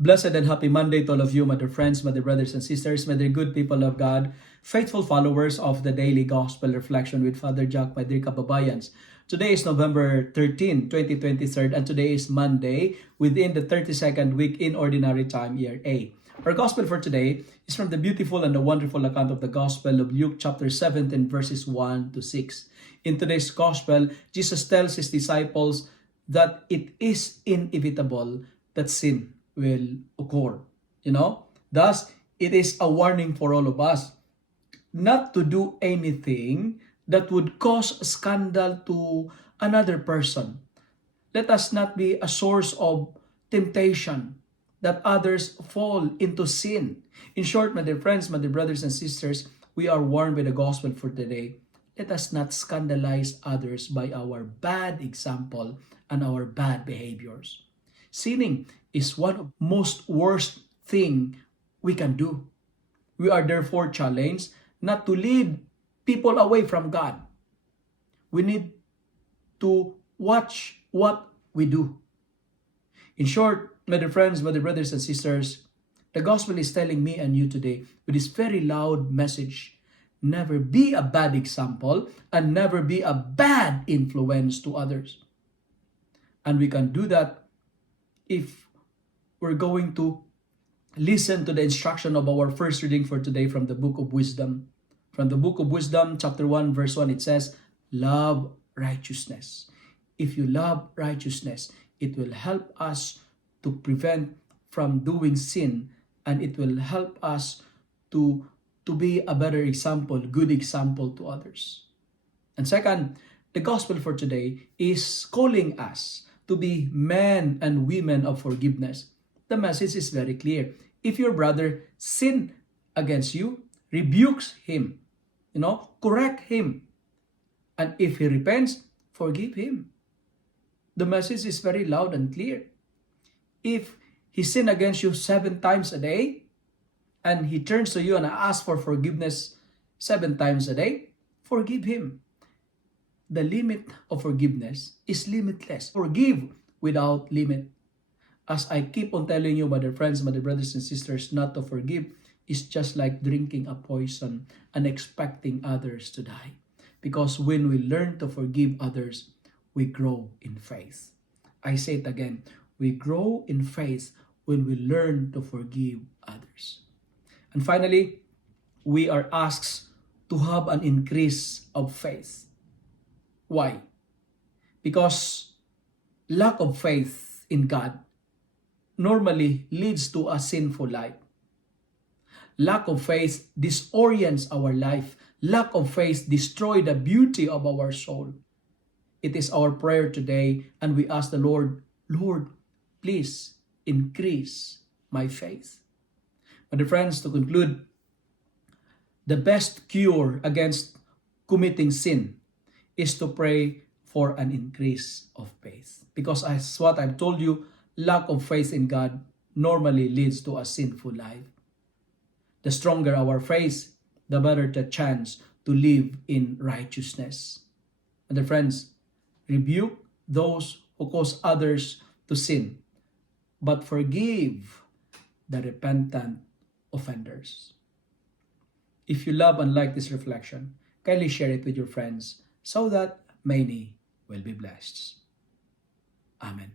Blessed and happy Monday to all of you, my dear friends, my dear brothers and sisters, my dear good people of God, faithful followers of the Daily Gospel Reflection with Father Jack, my dear kababayans. Today is November 13, 2023, and today is Monday within the 32nd week in Ordinary Time, Year A. Our Gospel for today is from the beautiful and the wonderful account of the Gospel of Luke chapter 17, verses 1 to 6. In today's Gospel, Jesus tells his disciples that it is inevitable that sin will occur. Thus, it is a warning for all of us not to do anything that would cause scandal to another person. Let us not be a source of temptation that others fall into sin. In short, my dear friends, my dear brothers and sisters, we are warned by the gospel for today. Let us not scandalize others by our bad example and our bad behaviors. Sinning is one of the most worst thing we can do. We are therefore challenged not to lead people away from God. We need to watch what we do. In short, my dear friends, my dear brothers and sisters, the gospel is telling me and you today with this very loud message: never be a bad example and never be a bad influence to others. And we can do that if we're going to listen to the instruction of our first reading for today from the Book of Wisdom. From the Book of Wisdom, chapter 1, verse 1, it says, love righteousness. If you love righteousness, it will help us to prevent from doing sin, and it will help us to be a better example, good example to others. And second, the gospel for today is calling us to be men and women of forgiveness. The message is very clear. If your brother sin against you, rebukes him, correct him. And if he repents, forgive him. The message is very loud and clear. If he sin against you 7 times a day, and he turns to you and asks for forgiveness 7 times a day, forgive him. The limit of forgiveness is limitless. Forgive without limit. As I keep on telling you, my dear friends, my dear brothers and sisters, not to forgive is just like drinking a poison and expecting others to die. Because when we learn to forgive others, we grow in faith. I say it again, we grow in faith when we learn to forgive others. And finally, we are asked to have an increase of faith. Why? Because lack of faith in God normally leads to a sinful life. Lack of faith disorients our life. Lack of faith destroys the beauty of our soul. It is our prayer today, and we ask the Lord, Lord, please increase my faith. My dear friends, to conclude, the best cure against committing sin is to pray for an increase of faith. Because as what I've told you, lack of faith in God normally leads to a sinful life. The stronger our faith, the better the chance to live in righteousness. And dear friends, rebuke those who cause others to sin, but forgive the repentant offenders. If you love and like this reflection, kindly share it with your friends so that many will be blessed. Amen.